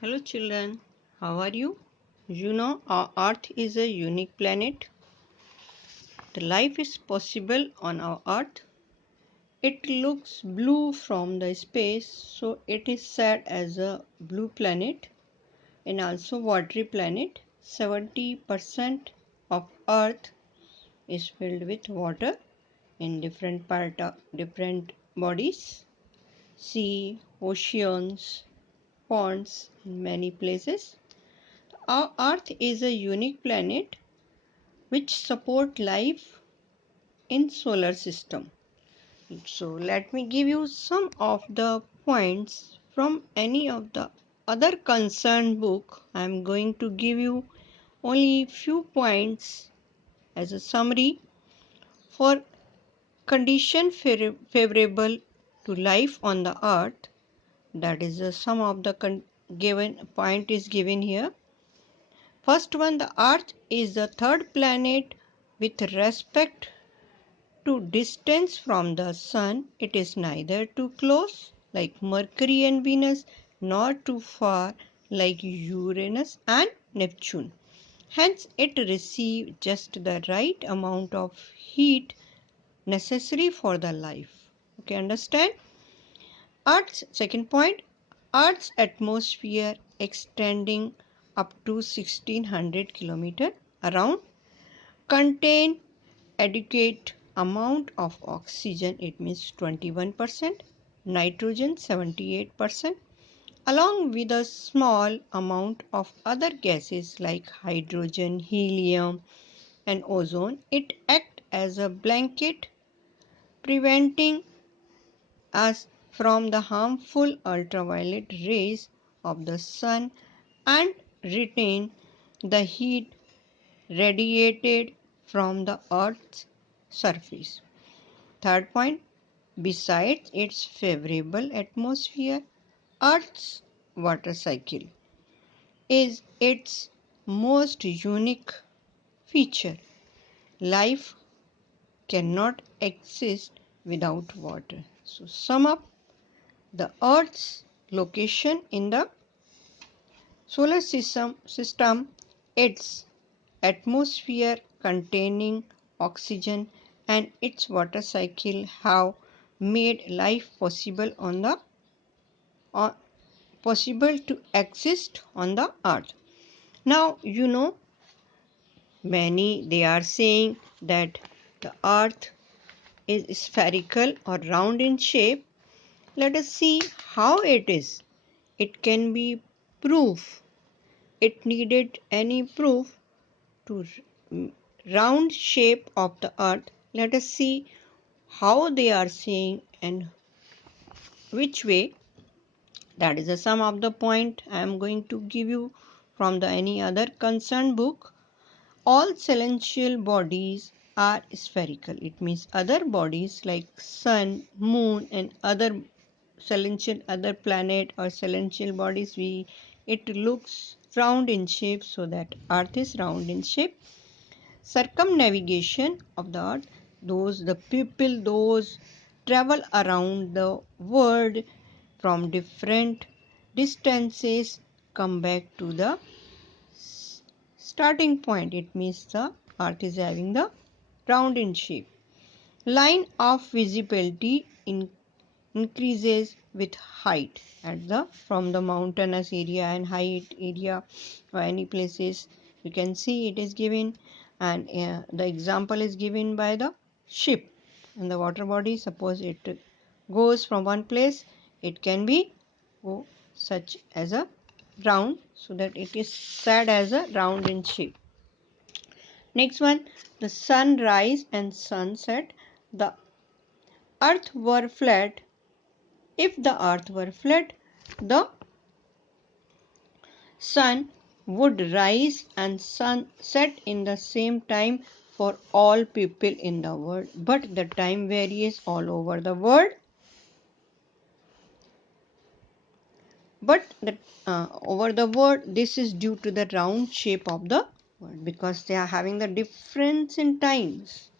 Hello children, how are you? You know our Earth is a unique planet. The life is possible on our Earth. It looks blue from the space, so it is said as a blue planet and also watery planet. 70% of Earth is filled with water in different bodies, sea, oceans, ponds, in many places. Our Earth is a unique planet which support life in solar system. So let me give you some of the points from any of the other concerned book. I am going to give you only few points as a summary for condition favorable to life on the earth. That is some of the given point is given here. First one, the earth is the third planet with respect to distance from the Sun. It is neither too close like Mercury and Venus nor too far like Uranus and Neptune. Hence, it receives just the right amount of heat necessary for the life. Okay, understand? Earth's second point, Earth's atmosphere extending up to 1600 km around contain adequate amount of oxygen, it means 21%, nitrogen 78%, along with a small amount of other gases like hydrogen, helium and ozone. It acts as a blanket preventing us from the harmful ultraviolet rays of the sun and retain the heat radiated from the earth's surface. Third point, besides its favorable atmosphere, Earth's water cycle is its most unique feature. Life cannot exist without water. So, sum up the Earth's location in the solar system, its atmosphere containing oxygen and its water cycle have made life possible on the uh, possible to exist on the earth. Now many they are saying that the earth is spherical or round in shape. Let us see how it is. It can be proof. It needed any proof to round shape of the earth. Let us see how they are saying and which way. That is the sum of the point I am going to give you from the any other concerned book. All celestial bodies are spherical. It means other bodies like sun, moon and other celestial other planet or celestial bodies it looks round in shape, so that earth is round in shape. Circumnavigation of the earth, those the people those travel around the world from different distances come back to the starting point. It means the earth is having the round in shape. Line of visibility increases with height at the from the mountainous area and height area or any places you can see it is given, and the example is given by the ship and the water body. Suppose it goes from one place, it can be go such as a round, so that it is said as a round in shape. Next one, the sunrise and sunset. The earth were flat. If the earth were flat, the sun would rise and sun set in the same time for all people in the world. But the time varies all over the world. But over the world, this is due to the round shape of the world, because they are having the difference in times.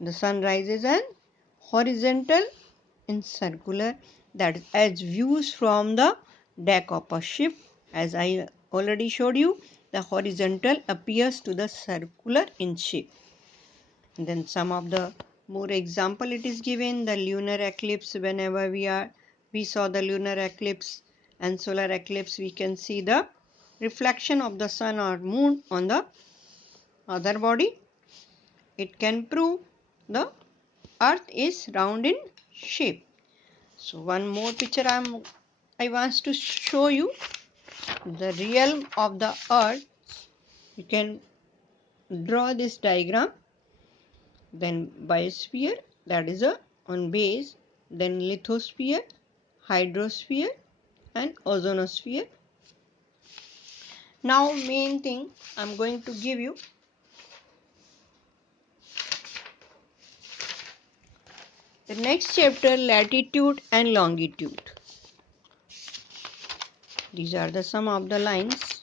The sun rises and horizontal in circular, that is as views from the deck of a ship, As I already showed you, the horizontal appears to the circular in shape. And then some of the more example it is given, the lunar eclipse. Whenever we saw the lunar eclipse and solar eclipse, we can see the reflection of the sun or moon on the other body. It can prove the earth is round in shape. So one more picture I want to show you, the realm of the earth. You can draw this diagram. Then biosphere, that is a on base, then lithosphere, hydrosphere and ozonosphere. Now main thing I'm going to give you, the next chapter, latitude and longitude. These are the some of the lines.